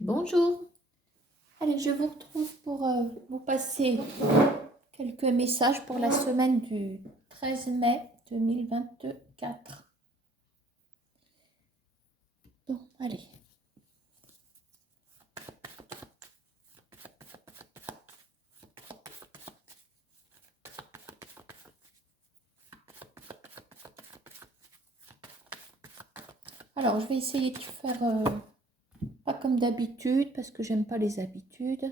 Bonjour, allez, je vous retrouve pour vous passer quelques messages pour la semaine du 13 mai 2024. Bon, allez. Alors, je vais essayer de faire pas comme d'habitude parce que j'aime pas les habitudes.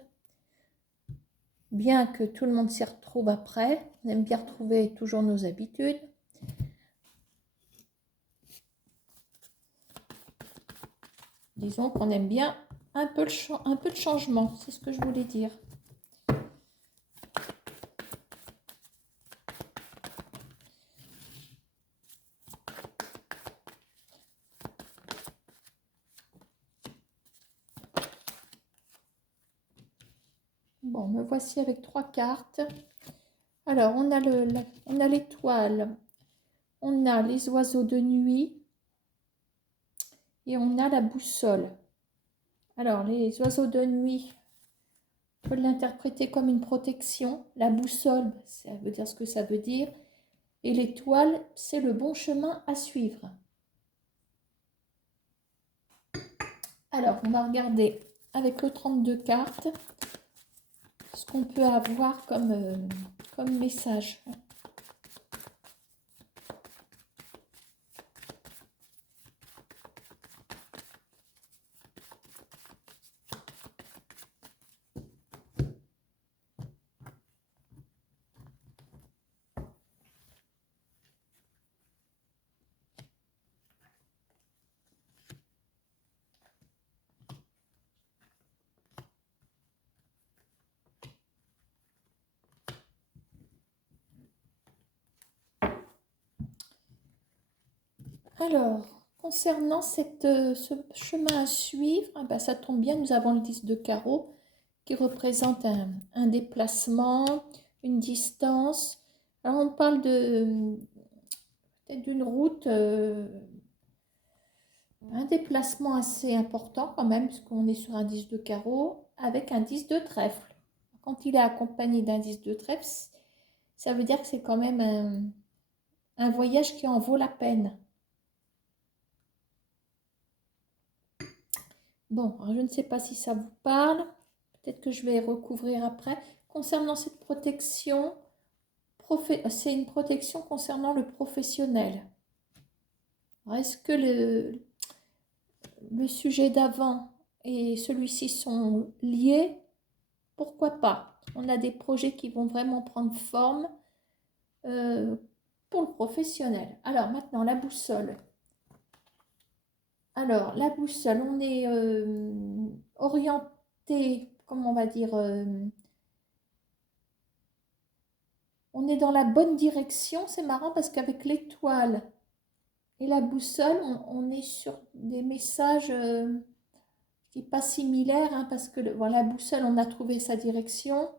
Bien que tout le monde s'y retrouve après, on aime bien retrouver toujours nos habitudes. Disons qu'on aime bien un peu de changement, c'est ce que je voulais dire. Bon, me voici avec 3 cartes. Alors, on a l'étoile, on a les oiseaux de nuit et on a la boussole. Alors, les oiseaux de nuit, on peut l'interpréter comme une protection. La boussole, ça veut dire ce que ça veut dire. Et l'étoile, c'est le bon chemin à suivre. Alors, on va regarder avec le 32 cartes ce qu'on peut avoir comme message. Alors, concernant ce chemin à suivre, ça tombe bien, nous avons le 10 de carreau qui représente un déplacement, une distance. Alors, on parle peut-être d'une route, un déplacement assez important quand même, puisqu'on est sur un 10 de carreau avec un 10 de trèfle. Quand il est accompagné d'un 10 de trèfle, ça veut dire que c'est quand même un voyage qui en vaut la peine. Bon, alors je ne sais pas si ça vous parle. Peut-être que je vais recouvrir après. Concernant cette protection, c'est une protection concernant le professionnel. Est-ce que le sujet d'avant et celui-ci sont liés? Pourquoi pas? On a des projets qui vont vraiment prendre forme pour le professionnel. Alors maintenant, la boussole. Alors, la boussole, on est orienté, comment on va dire, on est dans la bonne direction. C'est marrant parce qu'avec l'étoile et la boussole, on est sur des messages, je dis pas similaires, hein, parce que la boussole, on a trouvé sa direction,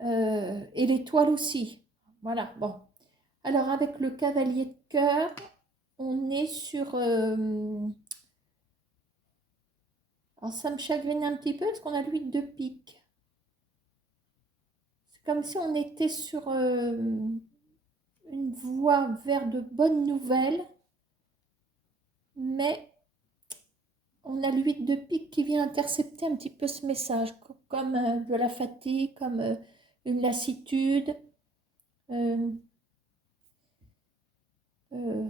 et l'étoile aussi. Voilà, bon. Alors, avec le cavalier de cœur, on est sur... alors, ça me chagrine un petit peu parce qu'on a l'huile de pique. C'est comme si on était sur une voie vers de bonnes nouvelles, mais on a l'huile de pique qui vient intercepter un petit peu ce message, comme de la fatigue, comme une lassitude.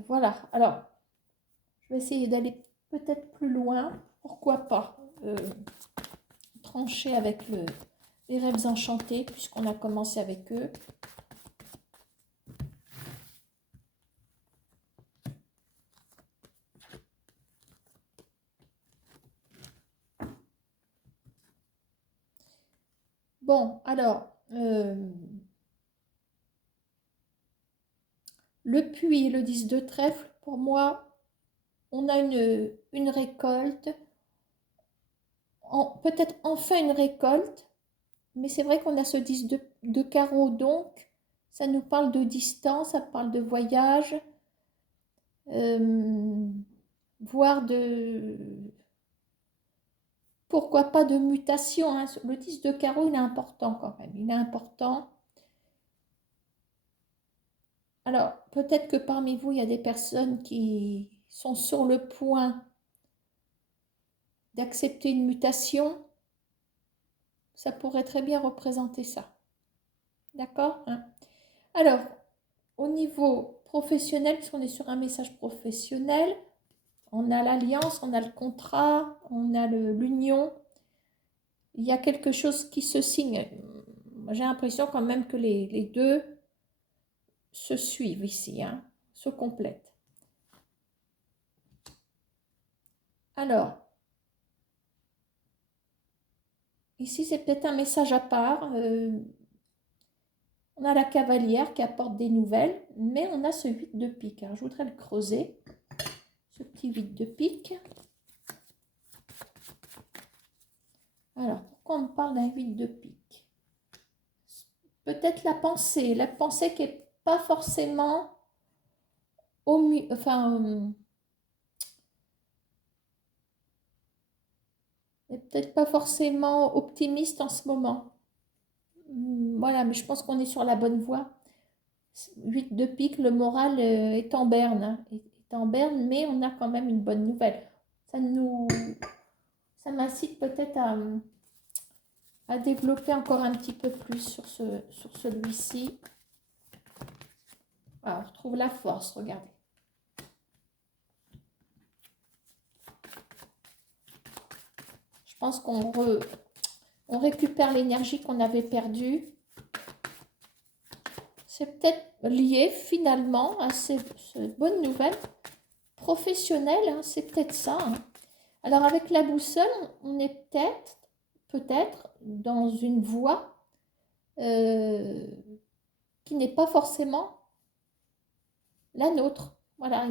Voilà, alors, je vais essayer d'aller peut-être plus loin, pourquoi pas trancher avec les rêves enchantés, puisqu'on a commencé avec eux. Bon, alors, le puits et le 10 de trèfle, pour moi, on a une récolte, peut-être enfin une récolte, mais c'est vrai qu'on a ce 10 de carreau, donc ça nous parle de distance, ça parle de voyage, voire pourquoi pas de mutation, hein. Le 10 de carreau, il est important quand même. Il est important. Alors, peut-être que parmi vous, il y a des personnes qui sont sur le point d'accepter une mutation. Ça pourrait très bien représenter ça. D'accord, hein? Alors, au niveau professionnel, puisqu'on est sur un message professionnel, on a l'alliance, on a le contrat, on a l'union. Il y a quelque chose qui se signe. J'ai l'impression quand même que les deux se suivent ici, hein, se complètent. Alors, ici, c'est peut-être un message à part. On a la cavalière qui apporte des nouvelles, mais on a ce 8 de pique. Alors, je voudrais le creuser, ce petit 8 de pique. Alors, pourquoi on me parle d'un 8 de pique? Peut-être la pensée qui n'est pas forcément au mieux, enfin, n'est peut-être pas forcément optimiste en ce moment. Voilà, mais je pense qu'on est sur la bonne voie. 8 de pique, le moral est en berne, hein, est en berne, mais on a quand même une bonne nouvelle. Ça m'incite peut-être à développer encore un petit peu plus sur celui-ci. Alors, on retrouve la force, regardez. Je pense qu'on récupère l'énergie qu'on avait perdue. C'est peut-être lié finalement à cette bonne nouvelle professionnelle, hein, c'est peut-être ça. Hein. Alors avec la boussole, on est peut-être dans une voie qui n'est pas forcément la nôtre. Voilà,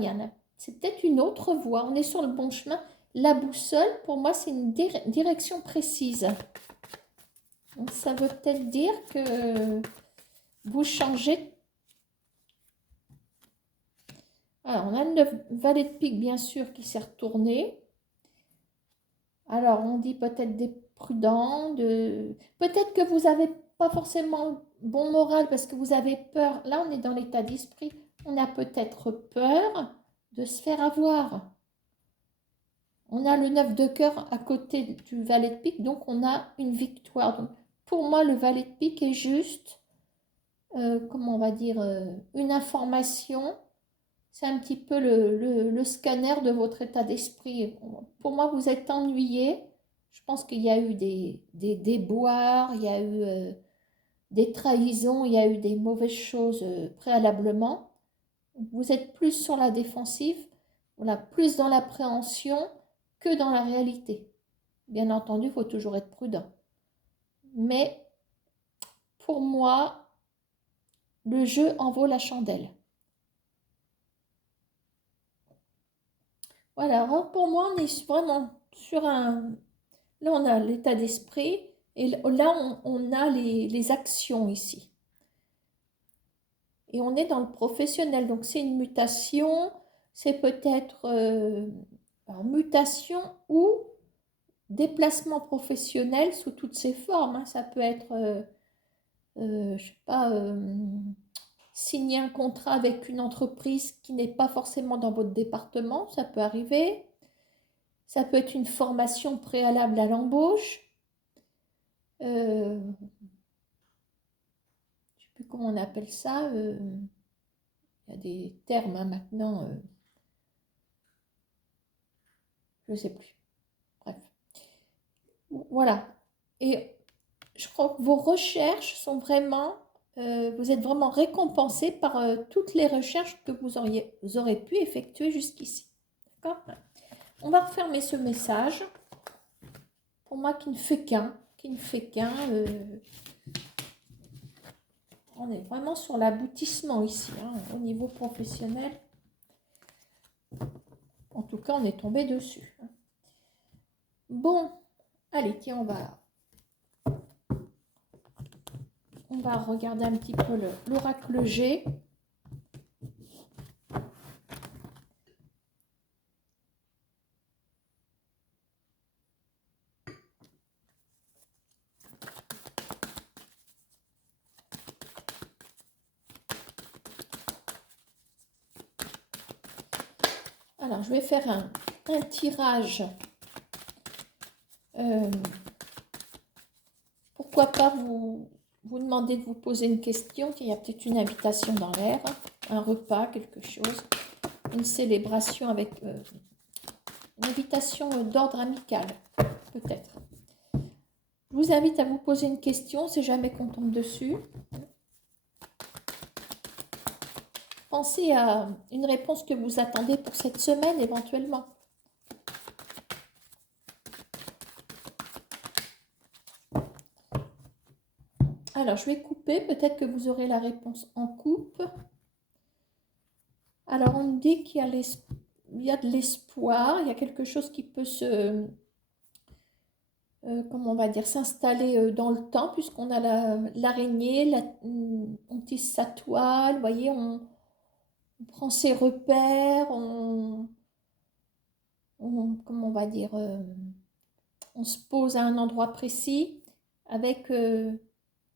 c'est peut-être une autre voie. On est sur le bon chemin. La boussole, pour moi, c'est une direction précise. Donc, ça veut peut-être dire que vous changez. Alors, on a le valet de pique, bien sûr, qui s'est retourné. Alors, on dit peut-être des prudents. Peut-être que vous n'avez pas forcément bon moral parce que vous avez peur. Là, on est dans l'état d'esprit. On a peut-être peur de se faire avoir. On a le 9 de cœur à côté du valet de pique, donc on a une victoire. Donc, pour moi, le valet de pique est juste, comment on va dire, une information. C'est un petit peu le scanner de votre état d'esprit. Pour moi, vous êtes ennuyé. Je pense qu'il y a eu des déboires, il y a eu des trahisons, il y a eu des mauvaises choses préalablement. Vous êtes plus sur la défensive, voilà, plus dans l'appréhension que dans la réalité. Bien entendu, il faut toujours être prudent. Mais pour moi, le jeu en vaut la chandelle. Voilà, alors pour moi, on est vraiment sur un... Là, on a l'état d'esprit et là, on a les actions ici. Et on est dans le professionnel, donc c'est une mutation, c'est peut-être mutation ou déplacement professionnel sous toutes ses formes. Hein. Ça peut être, je ne sais pas, signer un contrat avec une entreprise qui n'est pas forcément dans votre département, ça peut arriver. Ça peut être une formation préalable à l'embauche. Je ne sais plus comment on appelle ça. Il y a des termes hein, maintenant. Je ne sais plus. Bref. Voilà. Et je crois que vos recherches sont vraiment... vous êtes vraiment récompensé par toutes les recherches que vous aurez pu effectuer jusqu'ici. D'accord ? On va refermer ce message. Pour moi, qui ne fait qu'un. On est vraiment sur l'aboutissement ici, hein, au niveau professionnel. En tout cas, on est tombé dessus. Bon, allez, tiens, on va regarder un petit peu l'oracle G. Alors, je vais faire un tirage. Pourquoi pas vous demander de vous poser une question, qu'il y a peut-être une invitation dans l'air, un repas, quelque chose, une célébration avec une invitation d'ordre amical, peut-être. Je vous invite à vous poser une question, c'est jamais qu'on tombe dessus. Pensez à une réponse que vous attendez pour cette semaine éventuellement. Alors, je vais couper, peut-être que vous aurez la réponse en coupe. Alors, on me dit qu'il y a de l'espoir, il y a quelque chose qui peut comment on va dire, s'installer dans le temps, puisqu'on a l'araignée, on tisse sa toile, vous voyez, on prend ses repères, comment on va dire, on se pose à un endroit précis, avec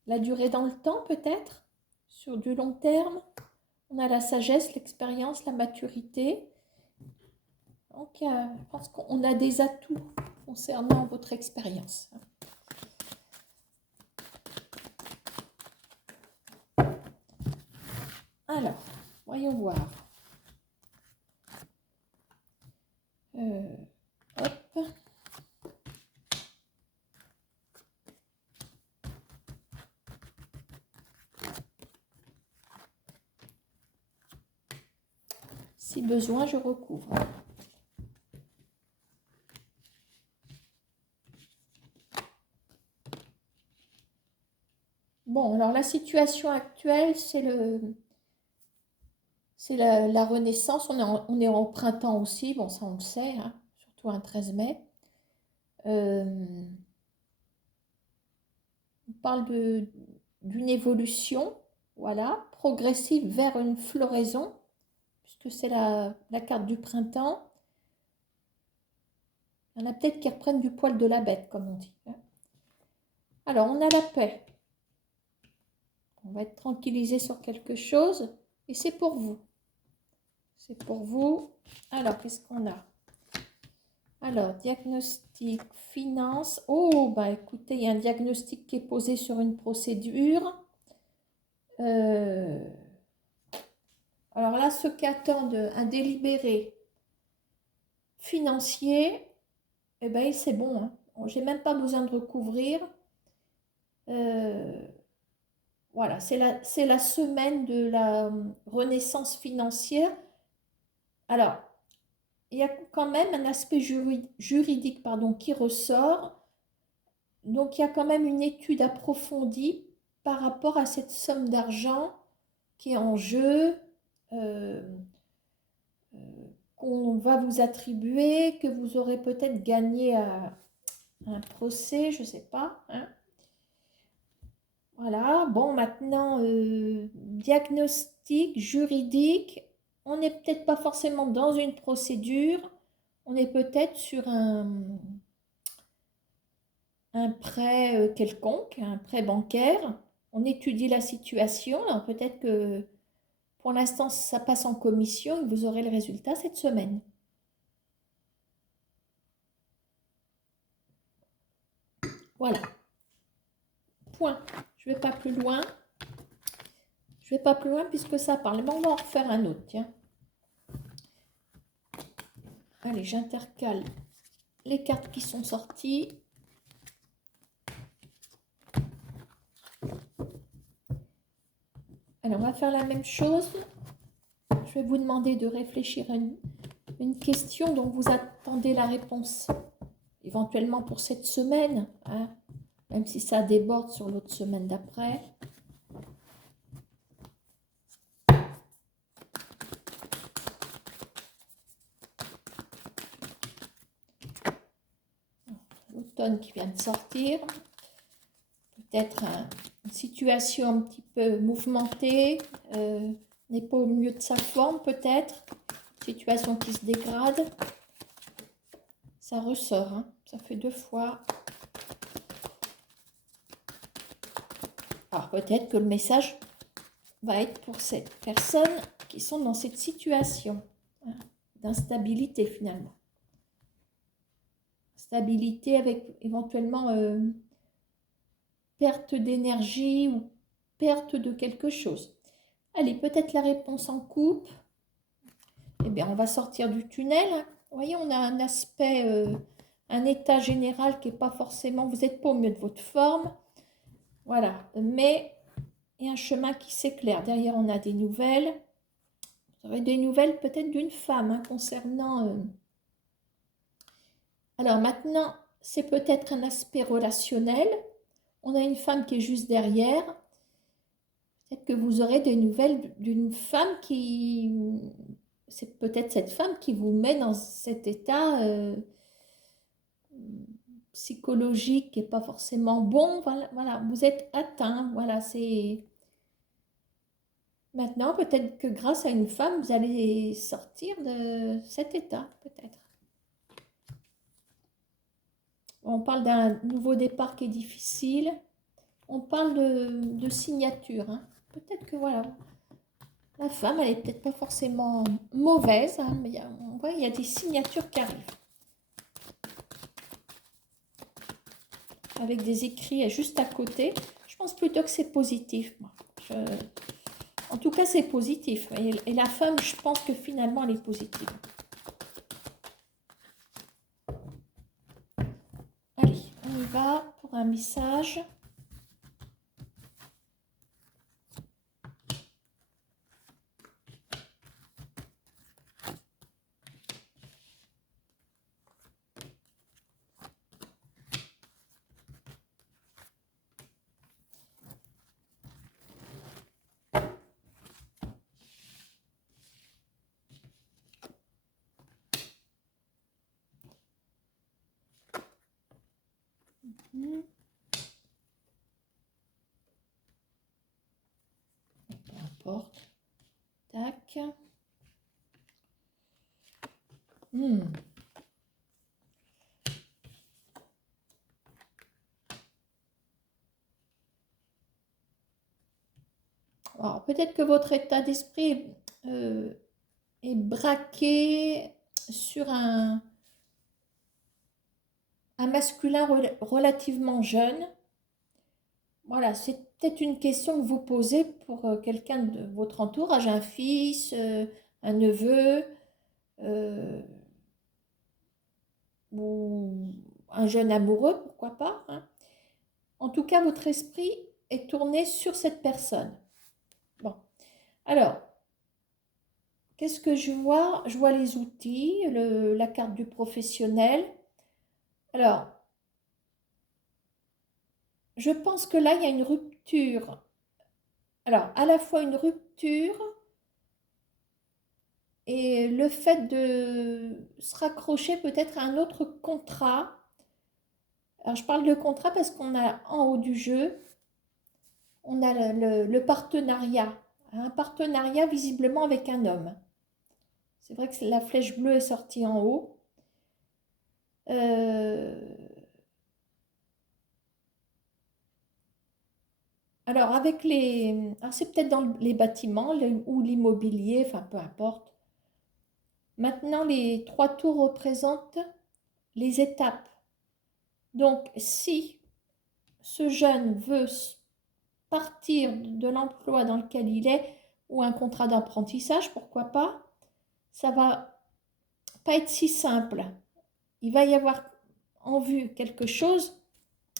la durée dans le temps peut-être, sur du long terme. On a la sagesse, l'expérience, la maturité. Donc, je pense qu'on a des atouts concernant votre expérience. Alors, voyons voir. Hop. Si besoin, je recouvre. Bon, alors la situation actuelle, c'est la renaissance. On est en printemps aussi, bon, ça on le sait, hein, surtout un 13 mai. On parle d'une évolution, voilà, progressive vers une floraison, puisque c'est la carte du printemps. Il y en a peut-être qui reprennent du poil de la bête, comme on dit. Alors, on a la paix. On va être tranquillisé sur quelque chose, et c'est pour vous. C'est pour vous. Alors, qu'est-ce qu'on a? Alors, diagnostic, finance. Oh, bah écoutez, il y a un diagnostic qui est posé sur une procédure. Alors là, ceux qui attendent un délibéré financier, eh ben, c'est bon. Hein. J'ai même pas besoin de recouvrir. Voilà, c'est la semaine de la renaissance financière. Alors, il y a quand même un aspect juridique qui ressort. Donc, il y a quand même une étude approfondie par rapport à cette somme d'argent qui est en jeu, euh, qu'on va vous attribuer, que vous aurez peut-être gagné à un procès, je ne sais pas. Hein. Voilà, bon, maintenant, diagnostic juridique, on n'est peut-être pas forcément dans une procédure, on est peut-être sur un prêt quelconque, un prêt bancaire. On étudie la situation. Alors peut-être que pour l'instant, ça passe en commission et vous aurez le résultat cette semaine. Voilà. Point. Je ne vais pas plus loin. Je ne vais pas plus loin puisque ça parle. Mais on va en refaire un autre, tiens. Allez, j'intercale les cartes qui sont sorties. Alors, on va faire la même chose. Je vais vous demander de réfléchir à une question dont vous attendez la réponse éventuellement pour cette semaine, hein, même si ça déborde sur l'autre semaine d'après. L'automne qui vient de sortir. Peut-être une situation un petit peu mouvementée, n'est pas au mieux de sa forme peut-être, situation qui se dégrade. Ça ressort, hein, ça fait 2 fois. Alors peut-être que le message va être pour ces personnes qui sont dans cette situation. d'instabilité finalement. Stabilité avec éventuellement perte d'énergie ou perte de quelque chose. Allez, peut-être la réponse en coupe. Eh bien, on va sortir du tunnel. Vous voyez, on a un aspect, un état général qui n'est pas forcément... Vous n'êtes pas au mieux de votre forme. Voilà, mais il y a un chemin qui s'éclaire. Derrière, on a des nouvelles. Vous aurez des nouvelles peut-être d'une femme concernant... Alors maintenant, c'est peut-être un aspect relationnel. On a une femme qui est juste derrière. Peut-être que vous aurez des nouvelles d'une femme qui... C'est peut-être cette femme qui vous met dans cet état psychologique qui n'est pas forcément bon. Voilà, voilà, vous êtes atteint. Voilà, c'est... Maintenant, peut-être que grâce à une femme, vous allez sortir de cet état, peut-être. On parle d'un nouveau départ qui est difficile. On parle de signature. Hein. Peut-être que voilà, la femme, elle n'est peut-être pas forcément mauvaise, hein, mais on voit il y a des signatures qui arrivent. Avec des écrits juste à côté. Je pense plutôt que c'est positif. Moi. En tout cas, c'est positif. Et la femme, je pense que finalement, elle est positive. Allez, on y va pour un message. Peu importe. Tac. Alors, peut-être que votre état d'esprit est braqué sur un masculin relativement jeune. Voilà, c'est peut-être une question que vous posez pour quelqu'un de votre entourage, un fils, un neveu, ou un jeune amoureux, pourquoi pas. Hein. En tout cas, votre esprit est tourné sur cette personne. Bon, alors, qu'est-ce que je vois? Je vois les outils, la carte du professionnel. Alors, je pense que là, il y a une rupture. Alors, à la fois une rupture et le fait de se raccrocher peut-être à un autre contrat. Alors, je parle de contrat parce qu'on a en haut du jeu, on a le partenariat. Un partenariat visiblement avec un homme. C'est vrai que la flèche bleue est sortie en haut. Alors, avec les... Alors, c'est peut-être dans les bâtiments ou l'immobilier, enfin, peu importe. Maintenant, les 3 tours représentent les étapes. Donc, si ce jeune veut partir de l'emploi dans lequel il est, ou un contrat d'apprentissage, pourquoi pas, ça va pas être si simple. Il va y avoir en vue quelque chose,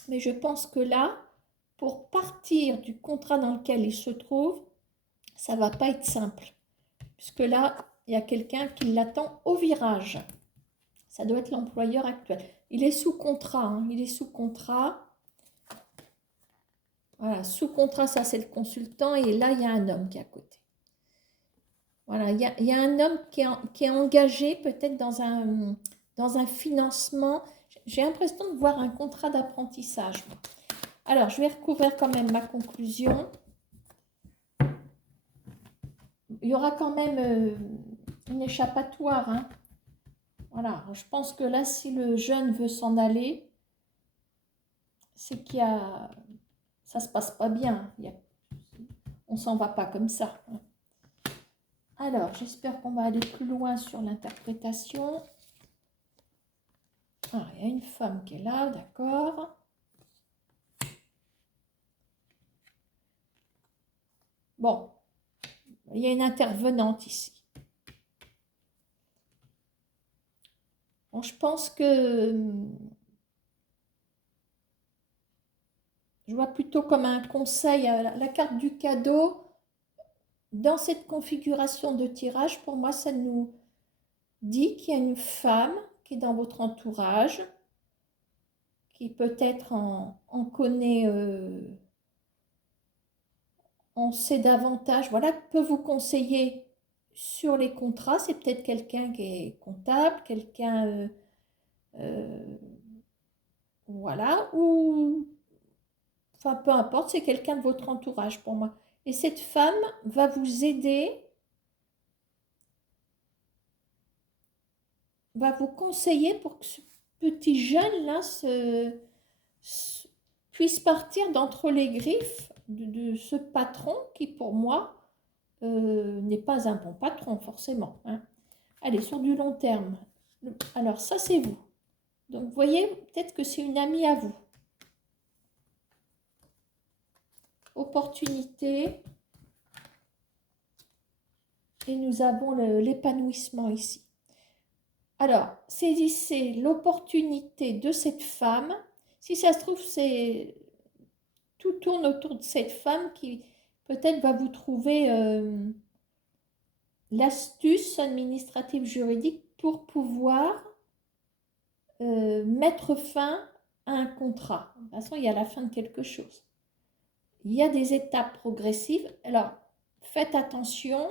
mais je pense que là, pour partir du contrat dans lequel il se trouve, ça va pas être simple. Puisque là, il y a quelqu'un qui l'attend au virage. Ça doit être l'employeur actuel. Il est sous contrat, hein, il est sous contrat. Voilà, sous contrat, ça c'est le consultant, et là, il y a un homme qui est à côté. Voilà, il y a un homme qui est engagé peut-être dans un financement. J'ai l'impression de voir un contrat d'apprentissage. Alors, je vais recouvrir quand même ma conclusion. Il y aura quand même une échappatoire. Hein. Voilà, je pense que là, si le jeune veut s'en aller, c'est qu'il y a... Ça se passe pas bien. On s'en va pas comme ça. Alors, j'espère qu'on va aller plus loin sur l'interprétation. Ah, il y a une femme qui est là, d'accord. Bon, il y a une intervenante ici. Bon, je pense que je vois plutôt comme un conseil, la carte du cadeau. Dans cette configuration de tirage, pour moi, ça nous dit qu'il y a une femme qui est dans votre entourage, qui peut-être en connaît, en sait davantage, voilà, peut vous conseiller sur les contrats. C'est peut-être quelqu'un qui est comptable, quelqu'un, euh, voilà, ou, enfin, peu importe, c'est quelqu'un de votre entourage pour moi. Et cette femme va vous aider, va vous conseiller pour que ce petit jeune-là puisse partir d'entre les griffes de ce patron qui, pour moi, n'est pas un bon patron, forcément, hein. Allez, sur du long terme. Alors, ça, c'est vous. Donc, vous voyez, peut-être que c'est une amie à vous. Opportunité. Et nous avons l'épanouissement ici. Alors, saisissez l'opportunité de cette femme. Si ça se trouve, tout tourne autour de cette femme qui peut-être va vous trouver l'astuce administrative juridique pour pouvoir mettre fin à un contrat. De toute façon, il y a la fin de quelque chose. Il y a des étapes progressives. Alors, faites attention,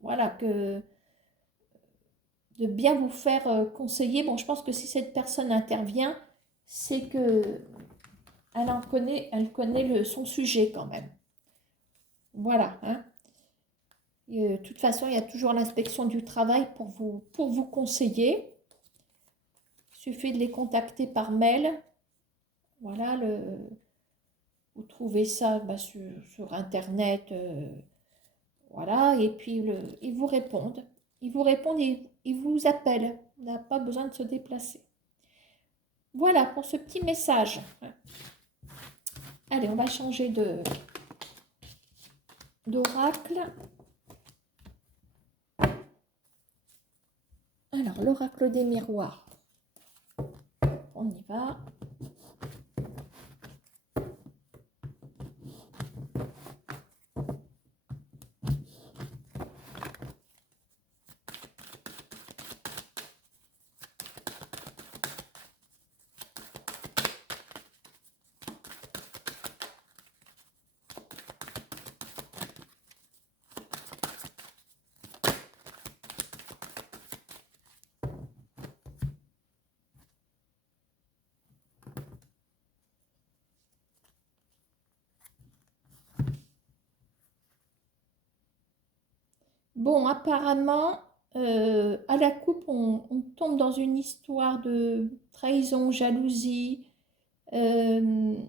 voilà, de bien vous faire conseiller. Bon, je pense que si cette personne intervient, c'est que elle connaît son sujet quand même. Voilà, hein. De toute façon, il y a toujours l'inspection du travail pour vous conseiller. Il suffit de les contacter par mail. Voilà, vous trouvez ça sur Internet. Voilà, et puis ils vous répondent. Ils vous répondent, ils vous appellent. On n'a pas besoin de se déplacer. Voilà pour ce petit message. Allez, on va changer d'oracle. Alors, l'oracle des miroirs. On y va. Bon, apparemment, à la coupe, on tombe dans une histoire de trahison, jalousie. Il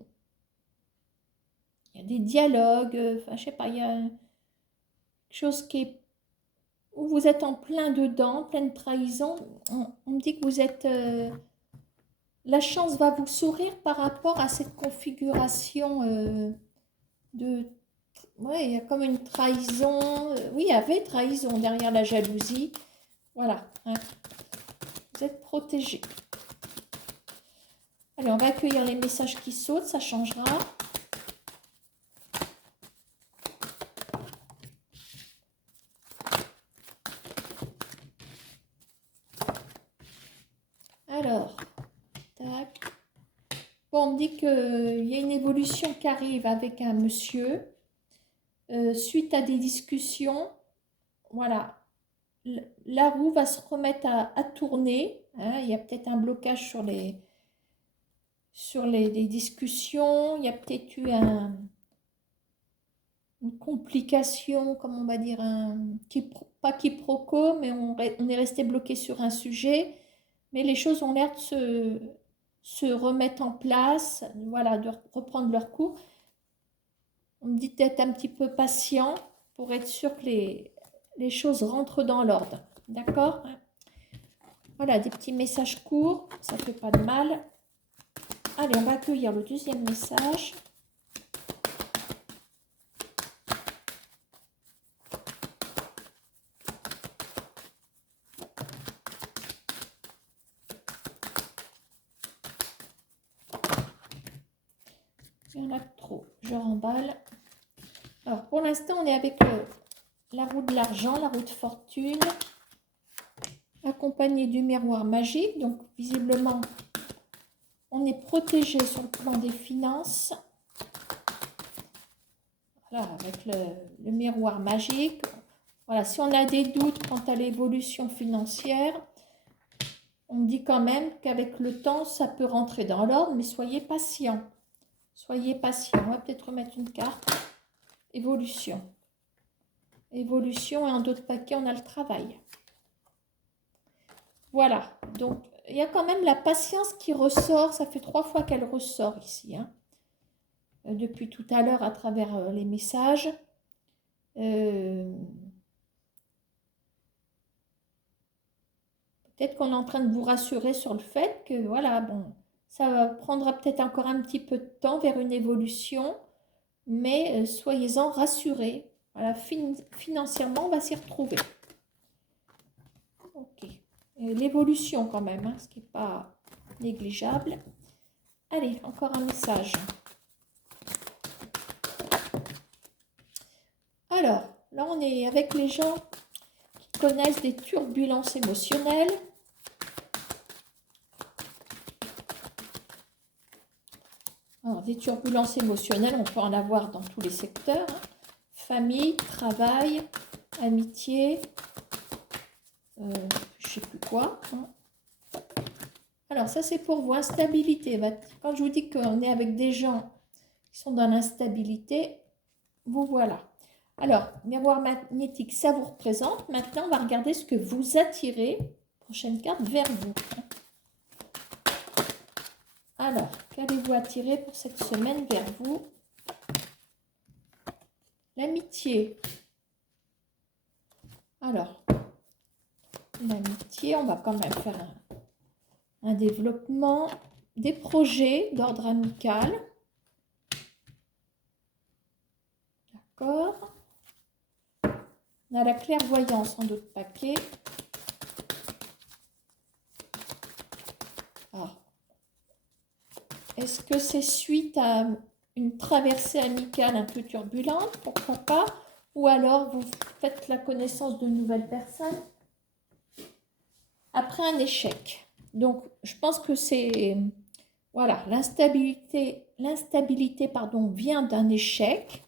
y a des dialogues. Enfin, je sais pas, il y a quelque chose où vous êtes en plein dedans, pleine trahison. On me dit que vous êtes... la chance va vous sourire par rapport à cette configuration de... Ouais, il y a comme une trahison. Oui, il y avait trahison derrière la jalousie. Voilà, hein. Vous êtes protégé. Allez, on va accueillir les messages qui sautent, ça changera. Alors, tac. Bon, on me dit qu'il y a une évolution qui arrive avec un monsieur. Suite à des discussions, voilà, la roue va se remettre à tourner, hein. Il y a peut-être un blocage sur les discussions. Il y a peut-être eu une complication, comme on va dire, pas quiproquo, mais on est resté bloqué sur un sujet. Mais les choses ont l'air de se remettre en place, voilà, de reprendre leur cours. On me dit d'être un petit peu patient pour être sûr que les choses rentrent dans l'ordre. D'accord? Voilà, des petits messages courts, ça ne fait pas de mal. Allez, on va accueillir le deuxième message. Il y en a trop, je remballe. Alors, pour l'instant, on est avec la roue de l'argent, la roue de fortune, accompagnée du miroir magique. Donc, visiblement, on est protégé sur le plan des finances. Voilà, avec le miroir magique. Voilà, si on a des doutes quant à l'évolution financière, on dit quand même qu'avec le temps, ça peut rentrer dans l'ordre, mais soyez patient. Soyez patient. On va peut-être remettre une carte. Évolution. Évolution, et en d'autres paquets, on a le travail. Voilà, donc il y a quand même la patience qui ressort. Ça fait 3 fois qu'elle ressort ici, hein. Depuis tout à l'heure à travers les messages. Peut-être qu'on est en train de vous rassurer sur le fait que, voilà, bon, ça prendra peut-être encore un petit peu de temps vers une évolution, mais soyez-en rassurés. Voilà, financièrement, on va s'y retrouver. Ok. L'évolution quand même, hein, ce qui n'est pas négligeable. Allez, encore un message. Alors, là, on est avec les gens qui connaissent des turbulences émotionnelles. Alors, des turbulences émotionnelles, on peut en avoir dans tous les secteurs, hein. Famille, travail, amitié, je ne sais plus quoi, hein. Alors, ça, c'est pour vous, instabilité. Quand je vous dis qu'on est avec des gens qui sont dans l'instabilité, vous voilà. Alors, miroir magnétique, ça vous représente. Maintenant, on va regarder ce que vous attirez. Prochaine carte, vers vous. Alors, qu'allez-vous attirer pour cette semaine vers vous? L'amitié. Alors, l'amitié, on va quand même faire un développement. Des projets d'ordre amical. D'accord. On a la clairvoyance en d'autres paquets. Alors, est-ce que c'est suite à une traversée amicale un peu turbulente? Pourquoi pas? Ou alors vous faites la connaissance de nouvelles personnes après un échec. Donc, je pense que c'est... Voilà, l'instabilité vient d'un échec.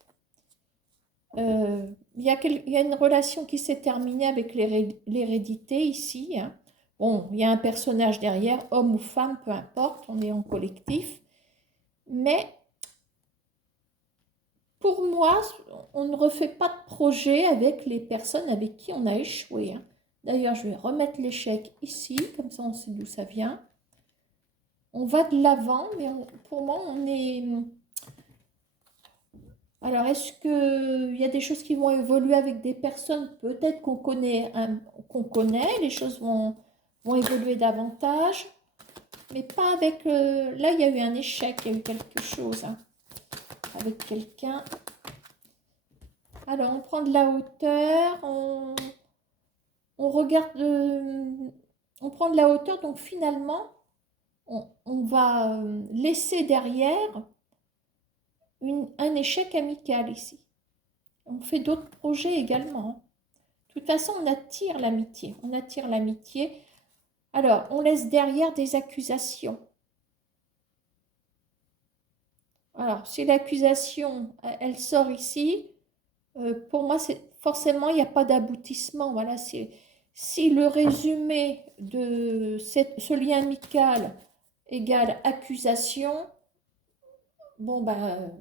Il y a une relation qui s'est terminée avec l'hérédité ici, hein. Bon, il y a un personnage derrière, homme ou femme, peu importe, on est en collectif. Mais pour moi, on ne refait pas de projet avec les personnes avec qui on a échoué, hein. D'ailleurs, je vais remettre l'échec ici, comme ça on sait d'où ça vient. On va de l'avant, mais pour moi, on est... Alors, est-ce qu'il y a des choses qui vont évoluer avec des personnes peut-être qu'on connaît, les choses vont évoluer davantage, mais pas avec... là, il y a eu un échec, il y a eu quelque chose, hein, avec quelqu'un. Alors, on prend de la hauteur, on regarde... on prend de la hauteur, donc finalement, on va laisser derrière un échec amical ici. On fait d'autres projets également. De toute façon, on attire l'amitié. On attire l'amitié. Alors, on laisse derrière des accusations. Alors, si l'accusation, elle sort ici, pour moi, c'est forcément, il n'y a pas d'aboutissement. Voilà, si le résumé de ce lien amical égale accusation, bon, ben,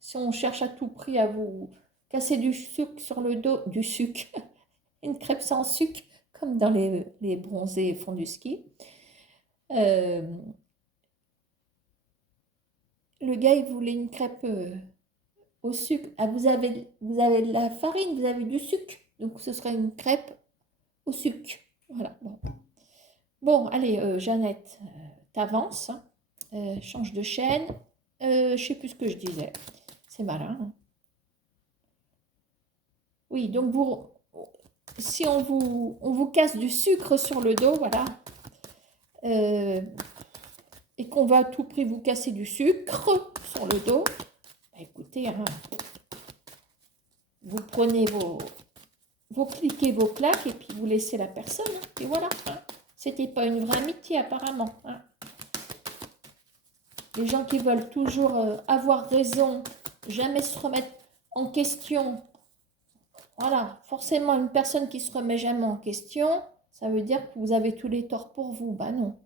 si on cherche à tout prix à vous casser du sucre sur le dos, du sucre, une crêpe sans sucre, comme dans les bronzés font du ski. Le gars, il voulait une crêpe au sucre. Ah, vous avez de la farine, vous avez du sucre. Donc, ce sera une crêpe au sucre. Voilà. Bon, bon allez, Jeannette, t'avances. Change de chaîne. Je ne sais plus ce que je disais. C'est malin. Hein. Oui, donc si on vous casse du sucre sur le dos, voilà, et qu'on va à tout prix vous casser du sucre sur le dos, bah écoutez, hein, vous prenez vous cliquez vos claques et puis vous laissez la personne. Hein, et voilà. Hein. C'était pas une vraie amitié apparemment. Hein. Les gens qui veulent toujours avoir raison, jamais se remettre en question. Voilà, forcément une personne qui se remet jamais en question, ça veut dire que vous avez tous les torts pour vous. Bah non,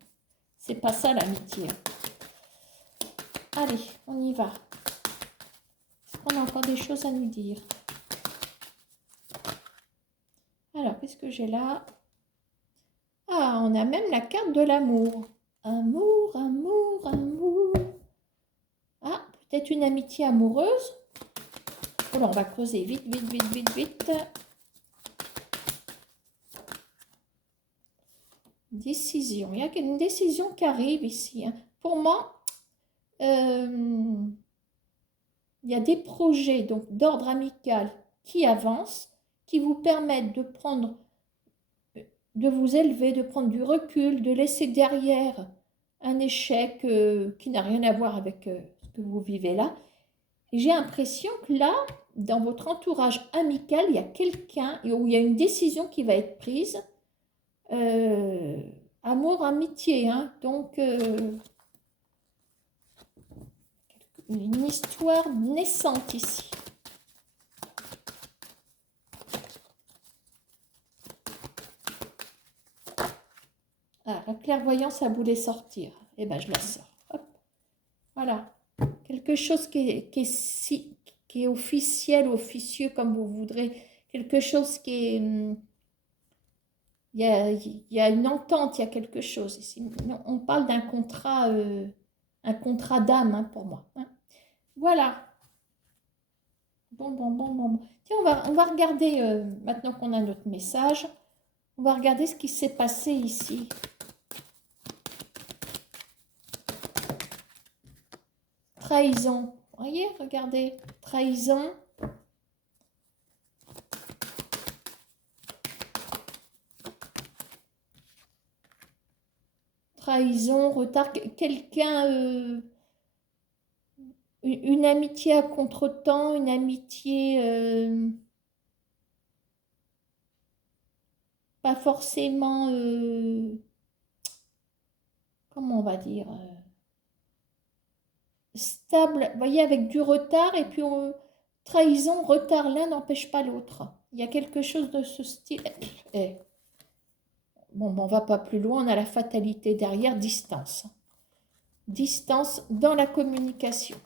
c'est pas ça l'amitié. Allez, on y va. Est-ce qu'on a encore des choses à nous dire? Alors, qu'est-ce que j'ai là? Ah, on a même la carte de l'amour. Amour, amour, amour. Ah, peut-être une amitié amoureuse. Oh là, on va creuser vite, vite, vite, vite, vite. Décision. Il y a une décision qui arrive ici. Hein. Pour moi, il y a des projets donc d'ordre amical qui avancent, qui vous permettent de vous élever, de prendre du recul, de laisser derrière un échec qui n'a rien à voir avec ce que vous vivez là. Et j'ai l'impression que là, dans votre entourage amical, il y a quelqu'un où il y a une décision qui va être prise. Amour, amitié, hein, donc une histoire naissante ici. Ah, la clairvoyance, elle voulait sortir. Eh bien, je la sors. Hop. Voilà. Quelque chose qui est officiel, officieux, comme vous voudrez. Quelque chose qui est... il y a une entente, il y a quelque chose ici. On parle d'un contrat d'âme hein, pour moi. Hein. Voilà. Bon. Tiens, on va regarder, maintenant qu'on a notre message, on va regarder ce qui s'est passé ici. Trahison. Voyez, regardez. Trahison. Trahison, retard. Quelqu'un... une amitié à contretemps, une amitié... pas forcément... comment on va dire stable, vous voyez, avec du retard, et puis trahison, retard, l'un n'empêche pas l'autre. Il y a quelque chose de ce style. Bon, on ne va pas plus loin, on a la fatalité derrière, distance. Distance dans la communication.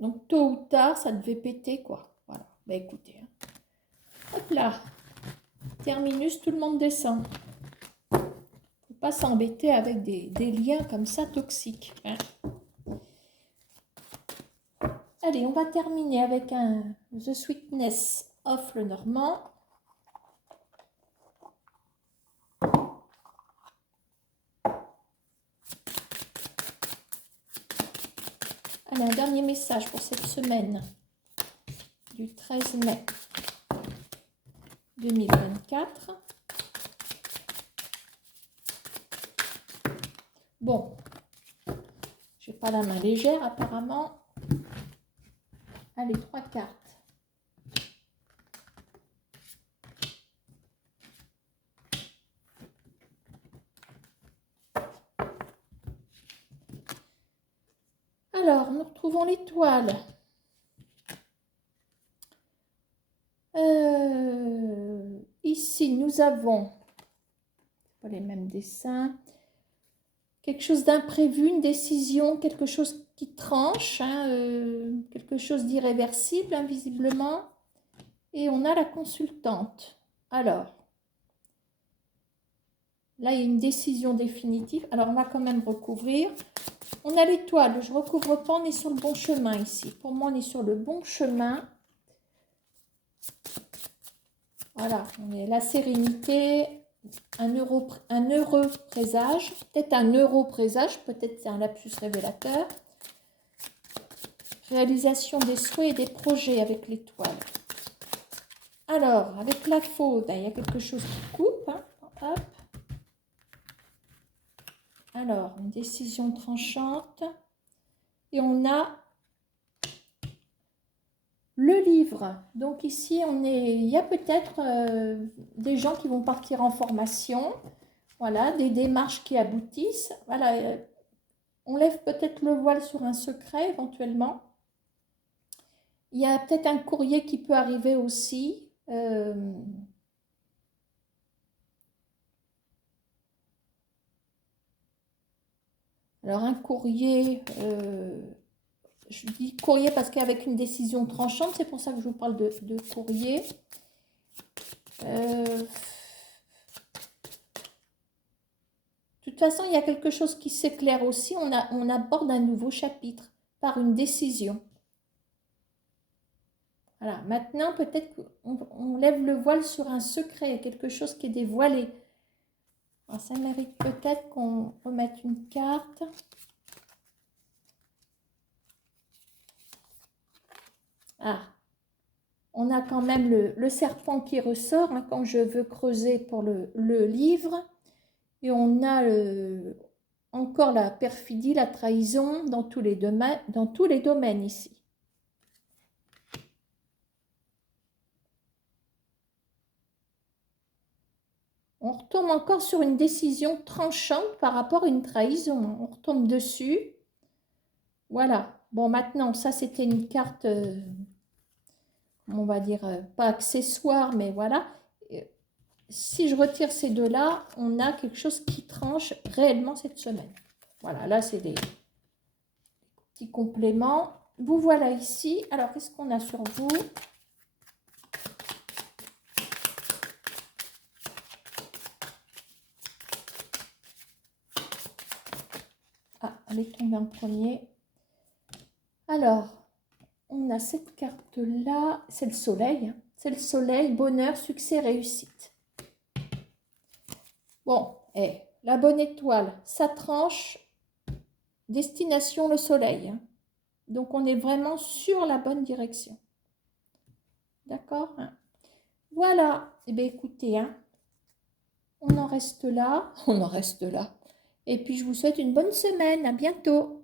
Donc, tôt ou tard, ça devait péter, quoi. Voilà, bah écoutez. Hein. Hop là, terminus, tout le monde descend. Pas s'embêter avec des liens comme ça toxiques. Hein. Allez, on va terminer avec un The Sweetness of le Normand. Allez, un dernier message pour cette semaine du 13 mai 2024. Bon, j'ai pas la main légère apparemment. Allez, 3 cartes. Alors, nous retrouvons l'étoile. Ici, nous avons pas les mêmes dessins. Quelque chose d'imprévu, une décision, quelque chose qui tranche, hein, quelque chose d'irréversible, invisiblement. Et on a la consultante. Alors, là, il y a une décision définitive. Alors, on va quand même recouvrir. On a l'étoile, je ne recouvre pas, on est sur le bon chemin ici. Pour moi, on est sur le bon chemin. Voilà, on est la sérénité, un heureux présage, peut-être un euro présage, peut-être c'est un lapsus révélateur. Réalisation des souhaits et des projets avec l'étoile. Alors, avec la faute, il y a quelque chose qui coupe. Hein. Hop. Alors, une décision tranchante. Et on a le livre. Donc ici, il y a peut-être des gens qui vont partir en formation. Voilà, des démarches qui aboutissent. Voilà, on lève peut-être le voile sur un secret éventuellement. Il y a peut-être un courrier qui peut arriver aussi. Alors un courrier, je dis courrier parce qu'avec une décision tranchante, c'est pour ça que je vous parle de courrier. De toute façon, il y a quelque chose qui s'éclaire aussi. On aborde un nouveau chapitre par une décision. Voilà. Maintenant, peut-être qu'on lève le voile sur un secret, quelque chose qui est dévoilé. Alors, ça mérite peut-être qu'on remette une carte. Ah, on a quand même le serpent qui ressort hein, quand je veux creuser pour le livre. Et on a encore la perfidie, la trahison dans tous les domaines ici. On retombe encore sur une décision tranchante par rapport à une trahison. On retombe dessus. Voilà. Bon, maintenant, ça, c'était une carte, on va dire, pas accessoire, mais voilà. Si je retire ces deux-là, on a quelque chose qui tranche réellement cette semaine. Voilà, là, c'est des petits compléments. Vous voilà ici. Alors, qu'est-ce qu'on a sur vous ? Ah, elle est tombée en premier. Alors, on a cette carte-là. C'est le soleil. C'est le soleil, bonheur, succès, réussite. Bon, la bonne étoile, ça tranche. Destination le soleil. Donc, on est vraiment sur la bonne direction. D'accord ? Voilà. Eh bien, écoutez, hein, on en reste là. On en reste là. Et puis, je vous souhaite une bonne semaine. À bientôt.